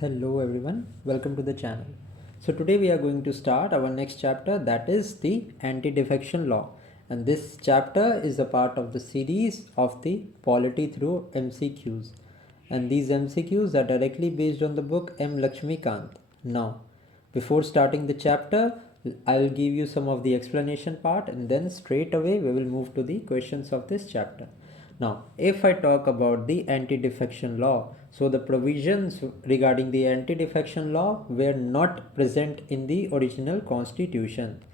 Hello everyone, welcome to the channel. So today we are going to start our next chapter, that is the anti-defection law, and this chapter is a part of the series of the polity through MCQs, and these MCQs are directly based on the book M. Laxmikanth. Now before starting the chapter, I'll give you some of the explanation part and then straight away we will move to the questions of this chapter. Now, if I talk about the anti-defection law, so the provisions regarding the anti-defection law were not present in the original constitution.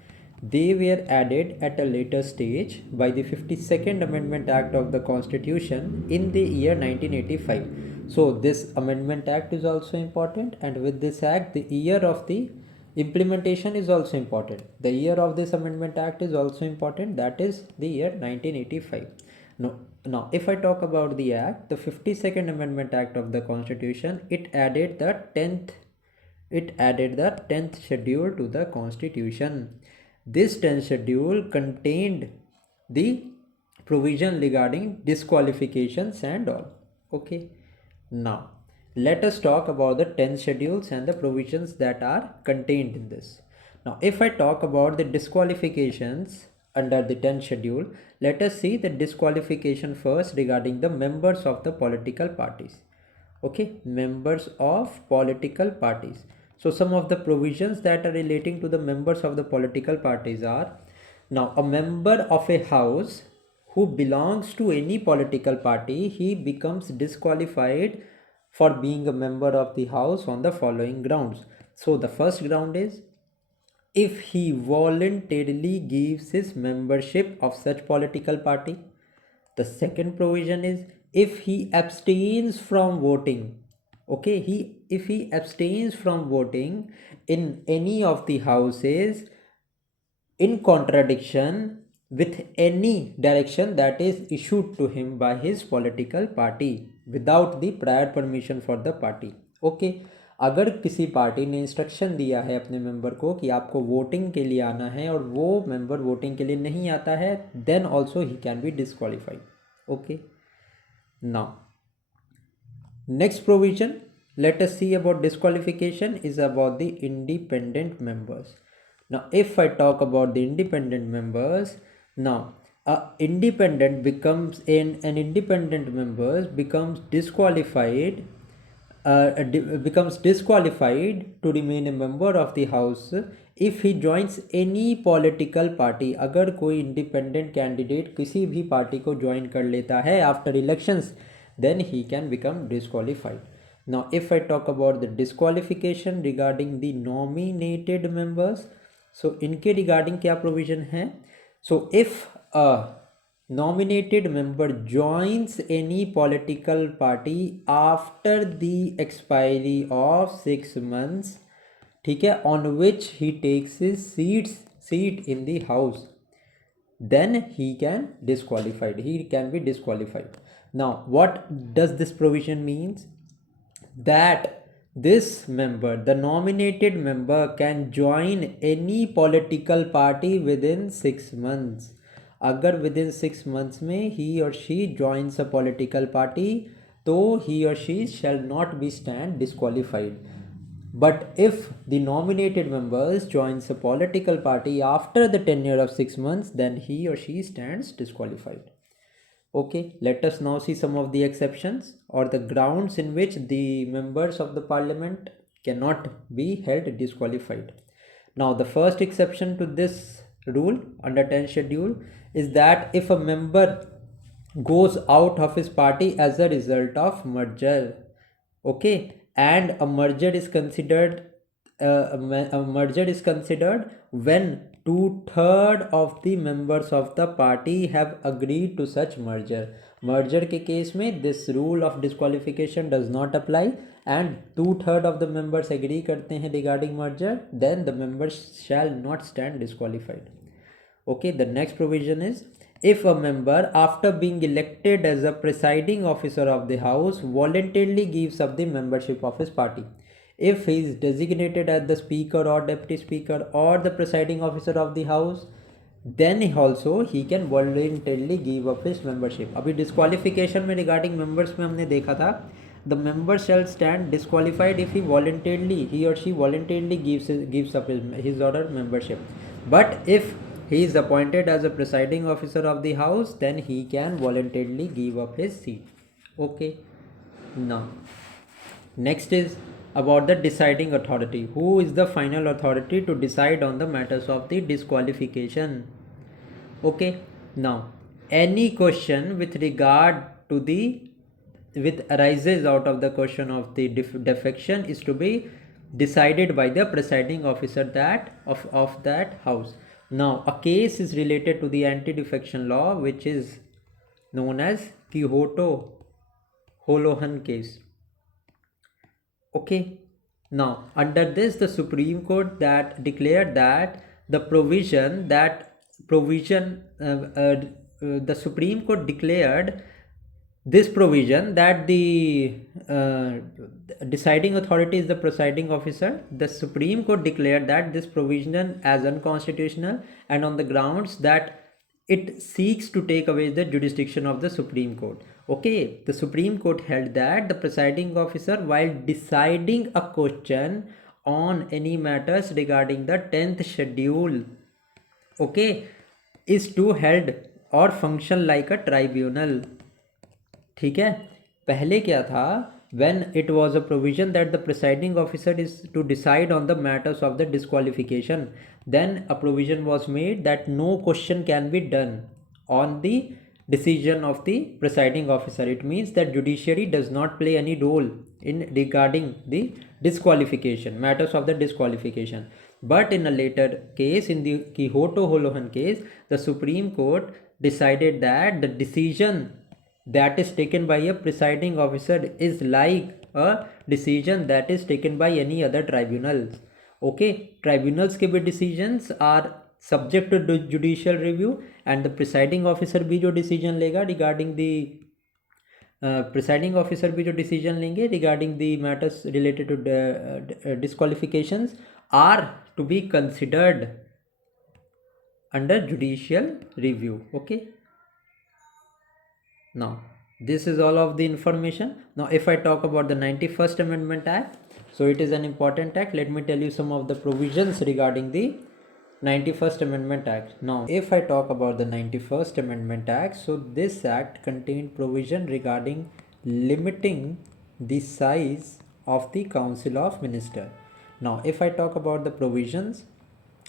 They were added at a later stage by the 52nd Amendment Act of the Constitution in the year 1985. So this Amendment Act is also important, and with this act, the year of the implementation is also important. The year of this Amendment Act is also important, that is the year 1985. Now, if I talk about the act, the 52nd Amendment Act of the Constitution, it added the 10th schedule to the Constitution. This 10th schedule contained the provision regarding disqualifications and all. Okay. Now, let us talk about the 10 schedules and the provisions that are contained in this. Now, if I talk about the disqualifications under the 10th schedule, let us see the disqualification first regarding the members of the political parties. Okay, members of political parties. So some of the provisions that are relating to the members of the political parties are, now a member of a house who belongs to any political party, he becomes disqualified for being a member of the house on the following grounds. So the first ground is if he voluntarily gives his membership of such political party. The second provision is if he abstains from voting. Okay, if he abstains from voting in any of the houses in contradiction with any direction that is issued to him by his political party without the prior permission for the party. Okay, अगर किसी party ने instruction दिया है अपने member को कि आपको voting के लिए आना है और वो मेंबर वोटिंग के लिए नहीं आता है, then also he can be disqualified. Okay, now next provision, let us see about disqualification, is about the independent members. Now if I talk about the independent members, now an independent members becomes disqualified to remain a member of the house if he joins any political party. अगर कोई independent candidate किसी भी party को join कर लेता है after elections, then he can become disqualified. Now if I talk about the disqualification regarding the nominated members, so इनके regarding क्या provision है? So if a nominated member joins any political party after the expiry of 6 months, ठीक है, on which he takes his seat in the house, then he can be disqualified. Now what does this provision means? That this member, the nominated member, can join any political party within 6 months. अगर within 6 months में he or she joins a political party, तो he or she shall not be stand disqualified. But if the nominated members joins a political party after the tenure of 6 months, then he or she stands disqualified. Okay, let us now see some of the exceptions or the grounds in which the members of the parliament cannot be held disqualified. Now the first exception to this rule under 10th schedule is that if a member goes out of his party as a result of merger. Okay, and a merger is considered when 2/3 of the members of the party have agreed to such merger. Merger के case में this rule of disqualification does not apply, and 2/3 of the members agree करते हैं regarding merger, then the members shall not stand disqualified. Okay, the next provision is if a member after being elected as a presiding officer of the house voluntarily gives up the membership of his party. If he is designated as the speaker or deputy speaker or the presiding officer of the house, then also he can voluntarily give up his membership. अभी disqualification में regarding members में हमने देखा था the member shall stand disqualified if he or she voluntarily gives up his or her membership. But if he is appointed as a presiding officer of the house, then he can voluntarily give up his seat. Okay. Now, next is about the deciding authority. Who is the final authority to decide on the matters of the disqualification? Okay. Now, any question with regard to the arises out of the question of the defection is to be decided by the presiding officer of that house. Now, a case is related to the anti-defection law, which is known as Kyoto-Holohan case. Okay. Now, under this, the Supreme Court that declared that the Supreme Court declared this provision that the deciding authority is the presiding officer. The Supreme Court declared that this provision as unconstitutional, and on the grounds that it seeks to take away the jurisdiction of the Supreme Court. Okay, the Supreme Court held that the presiding officer, while deciding a question on any matters regarding the 10th schedule, okay, is to held or function like a tribunal. ठीक है. पहले क्या था, when it was a provision that the presiding officer is to decide on the matters of the disqualification, then a provision was made that no question can be done on the decision of the presiding officer. It means that judiciary does not play any role in regarding the disqualification, matters of the disqualification. But in a later case, in the Kyoto-Holohan case, the Supreme Court decided that the decision that is taken by a presiding officer is like a decision that is taken by any other tribunals. Okay, tribunals के भी decisions are subject to judicial review, and the presiding officer भी जो decision लेगा regarding the presiding officer भी जो decision लेंगे regarding the matters related to the disqualifications are to be considered under judicial review. Okay. Now, this is all of the information. Now, if I talk about the 91st Amendment Act, so it is an important act. Let me tell you some of the provisions regarding the 91st Amendment Act. Now, if I talk about the 91st Amendment Act, so this act contained provision regarding limiting the size of the Council of Ministers. Now, if I talk about the provisions,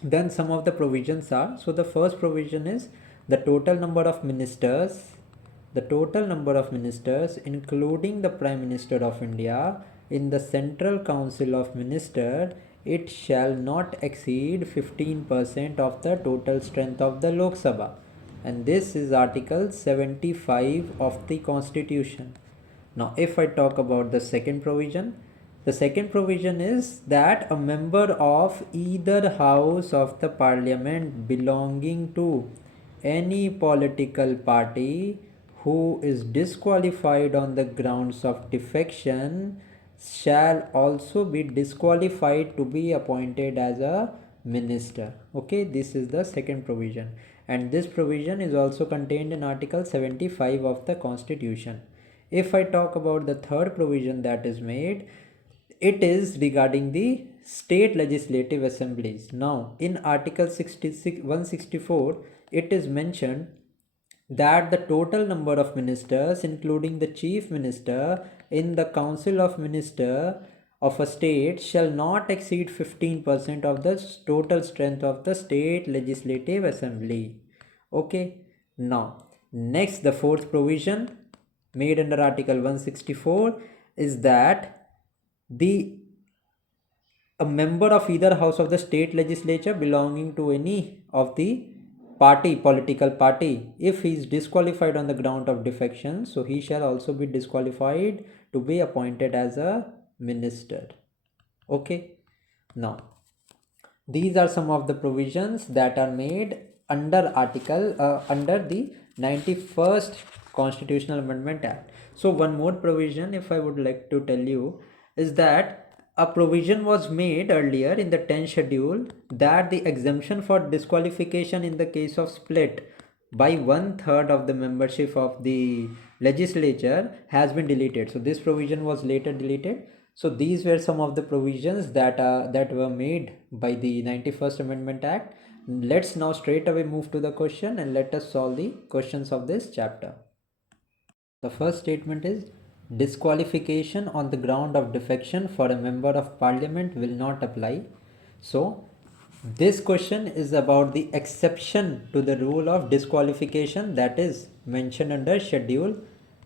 then some of the provisions are, so the first provision is the total number of ministers, including the Prime Minister of India, in the Central Council of Ministers, it shall not exceed 15% of the total strength of the Lok Sabha. And this is Article 75 of the Constitution. Now, if I talk about the second provision is that a member of either house of the parliament belonging to any political party who is disqualified on the grounds of defection shall also be disqualified to be appointed as a minister. Okay, this is the second provision, and this provision is also contained in Article 75 of the Constitution. If I talk about the third provision that is made, it is regarding the state legislative assemblies. Now, in Article 164, it is mentioned that the total number of ministers, including the chief minister, in the Council of Ministers of a state shall not exceed 15% of the total strength of the state legislative assembly. Okay. Now, next, the fourth provision made under Article 164 is that a member of either house of the state legislature belonging to any of the political party, if he is disqualified on the ground of defection, so he shall also be disqualified to be appointed as a minister. Okay. Now, these are some of the provisions that are made under the 91st Constitutional Amendment Act. So one more provision, if I would like to tell you, is that a provision was made earlier in the 10th schedule that the exemption for disqualification in the case of split by 1/3 of the membership of the legislature has been deleted. So this provision was later deleted. So these were some of the provisions that were made by the 91st Amendment Act. Let's now straight away move to the question and let us solve the questions of this chapter. The first statement is, disqualification on the ground of defection for a member of parliament will not apply. So this question is about the exception to the rule of disqualification that is mentioned under Schedule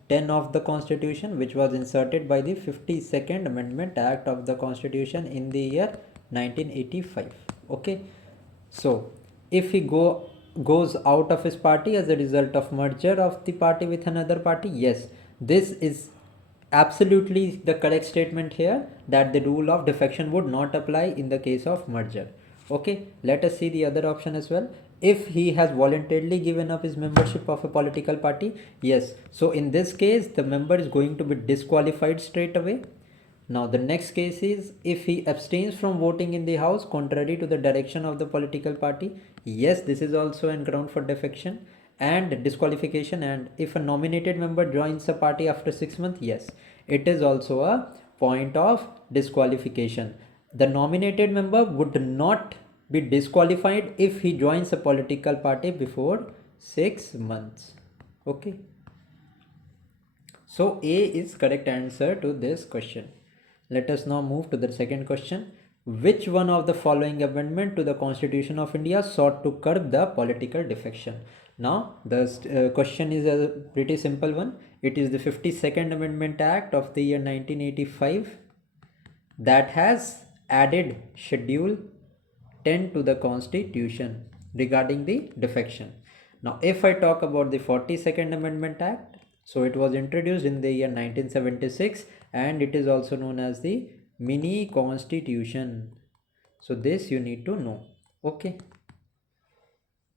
10 of the Constitution, which was inserted by the 52nd Amendment Act of the Constitution in the year 1985. Okay, so if he goes out of his party as a result of merger of the party with another party, yes, this is absolutely the correct statement here, that the rule of defection would not apply in the case of merger. Okay, let us see the other option as well. If he has voluntarily given up his membership of a political party, yes, so in this case the member is going to be disqualified straight away. Now the next case is, if he abstains from voting in the house contrary to the direction of the political party, yes, this is also a ground for defection and disqualification. And if a nominated member joins a party after 6 months, yes, it is also a point of disqualification. The nominated member would not be disqualified if he joins a political party before 6 months. Okay, so A is correct answer to this question. Let us now move to the second question. Which one of the following amendment to the Constitution of India sought to curb the political defection? Now the question is a pretty simple one. It is the 52nd Amendment Act of the year 1985 that has added Schedule 10 to the Constitution regarding the defection. Now if I talk about the 42nd Amendment Act, so it was introduced in the year 1976 and it is also known as the mini constitution. So this you need to know. Okay,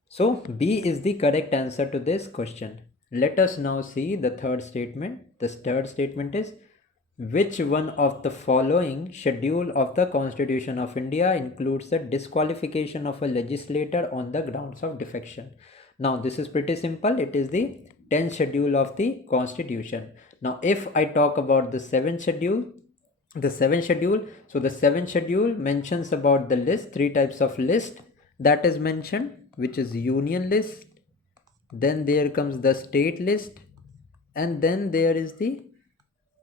so B is the correct answer to this question. Let us now see the third statement. The third statement is, which one of the following schedule of the Constitution of India includes the disqualification of a legislator on the grounds of defection? Now this is pretty simple. It is the 10th schedule of the Constitution. Now if I talk about the 7th schedule, so the 7th schedule mentions about the list, three types of list that is mentioned, which is union list, then there comes the state list, and then there is the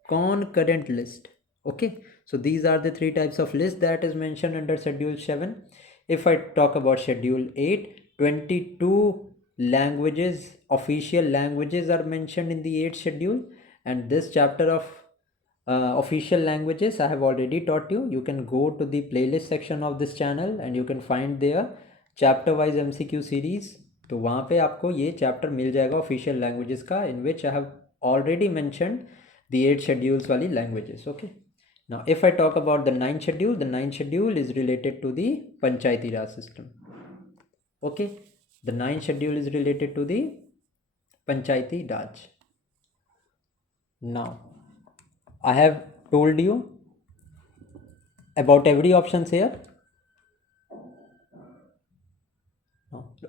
concurrent list. Okay, so these are the three types of list that is mentioned under Schedule 7. If I talk about Schedule 8, 22 languages, official languages are mentioned in the 8th schedule, and this chapter of official languages I have already taught you. You can go to the playlist section of this channel and you can find there chapter wise MCQ series. तो वहाँ पे आपको ये chapter मिल जाएगा official languages का, in which I have already mentioned the 8 schedules वाली languages. Okay, now if I talk about the 9th schedule, the 9th schedule is related to the Panchayati Raj system. Okay, the 9th schedule is related to the Panchayati Raj. Now I have told you about every options here.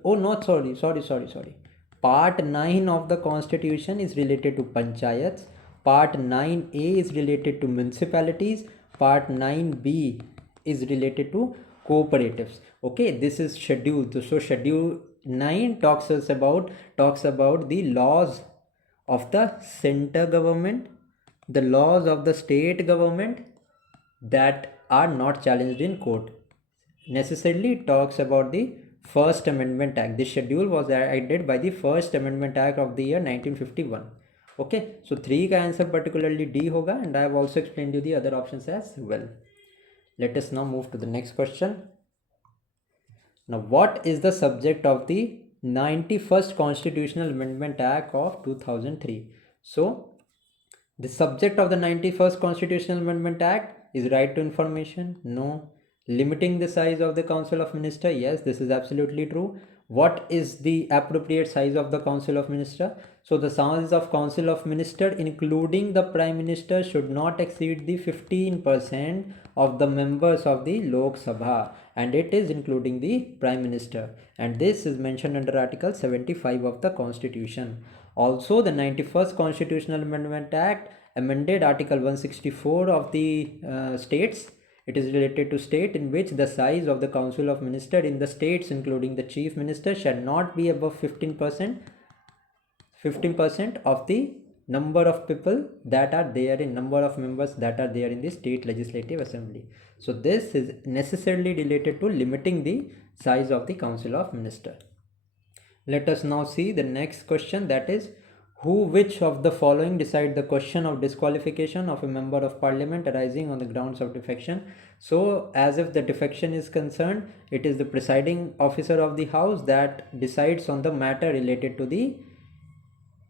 Oh no, sorry. Part 9 of the Constitution is related to panchayats. Part 9A is related to municipalities. Part 9B is related to cooperatives. Okay, this is scheduled. So Schedule 9 talks about the laws of the center government, the laws of the state government that are not challenged in court. Necessarily talks about the First Amendment Act. This schedule was added by the First Amendment Act of the year 1951. Okay, so 3 का answer particularly D होगा, and I have also explained you the other options as well. Let us now move to the next question. Now what is the subject of the 91st Constitutional Amendment Act of 2003? So the subject of the 91st Constitutional Amendment Act is right to information. No. Limiting the size of the Council of Minister. Yes, this is absolutely true. What is the appropriate size of the Council of Minister? So the size of Council of Minister, including the Prime Minister, should not exceed the 15% of the members of the Lok Sabha, and it is including the Prime Minister, and this is mentioned under Article 75 of the Constitution. Also, the 91st Constitutional Amendment Act amended Article 164 of the states. It is related to state in which the size of the Council of Ministers in the states, including the Chief Minister, shall not be above 15% of the number of people that are there in number of members that are there in the state legislative assembly. So this is necessarily related to limiting the size of the Council of Ministers. Let us now see the next question, that is, which of the following decide the question of disqualification of a member of parliament arising on the grounds of defection? So as if the defection is concerned, it is the presiding officer of the house that decides on the matter related to the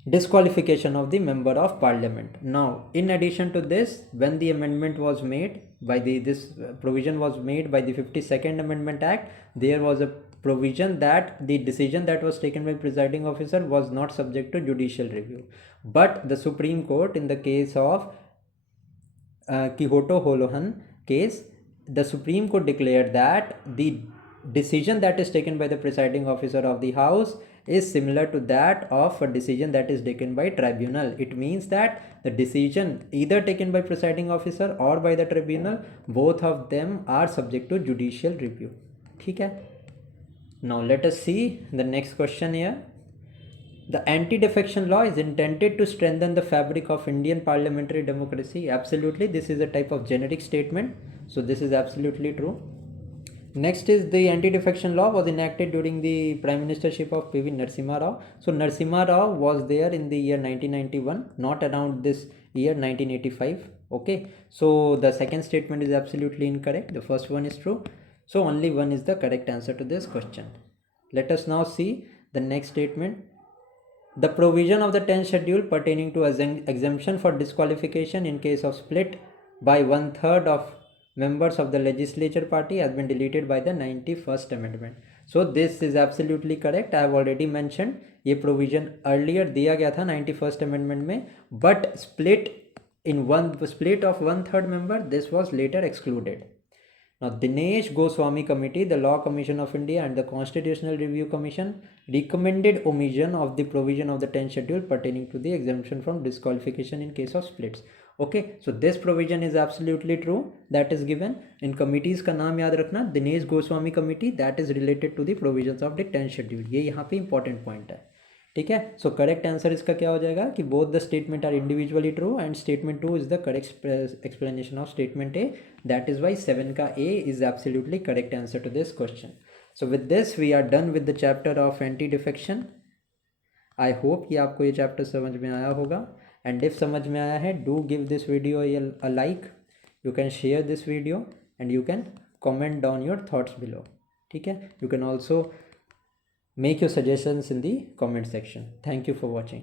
disqualification of the member of parliament. Now, in addition to this, when the amendment was made by this provision was made by the 52nd Amendment Act, there was a provision that the decision that was taken by presiding officer was not subject to judicial review. But the Supreme Court, in the case of Quixote Holohan case, the Supreme Court declared that the decision that is taken by the presiding officer of the house is similar to that of a decision that is taken by tribunal. It means that the decision either taken by presiding officer or by the tribunal, both of them are subject to judicial review. Okay? Now let us see the next question here. The anti-defection law is intended to strengthen the fabric of Indian parliamentary democracy. Absolutely, this is a type of generic statement. So this is absolutely true. Next is the anti-defection law was enacted during the prime ministership of P.V. Narasimha Rao. So Narasimha Rao was there in the year 1991, not around this year 1985. Okay, so the second statement is absolutely incorrect. The first one is true. So only one is the correct answer to this question. Let us now see the next statement. The provision of the 10th schedule pertaining to exemption for disqualification in case of split by 1/3 of members of the legislature party has been deleted by the 91st Amendment. So this is absolutely correct. I have already mentioned ये provision earlier दिया गया था 91st Amendment में, but split of 1/3 member, this was later excluded. Now, Dinesh Goswami Committee, the Law Commission of India and the Constitutional Review Commission recommended omission of the provision of the 10th schedule pertaining to the exemption from disqualification in case of splits. Okay, so this provision is absolutely true, that is given in committees का नाम याद रखना, Dinesh Goswami Committee, that is related to the provisions of the 10th schedule. ये यहाँ पे important point है. ठीक है, सो करेक्ट आंसर इसका क्या हो जाएगा कि both the statement are individually true and statement 2 is the correct explanation of statement A. That is Y 7 का A is absolutely correct answer to this question. So with this we are done with the chapter of anti defection. I hope कि आपको ये chapter समझ में आया होगा, and if समझ में आया है, do give this video a like, you can share this video and you can comment down your thoughts below. ठीक है, you can also make your suggestions in the comment section. Thank you for watching.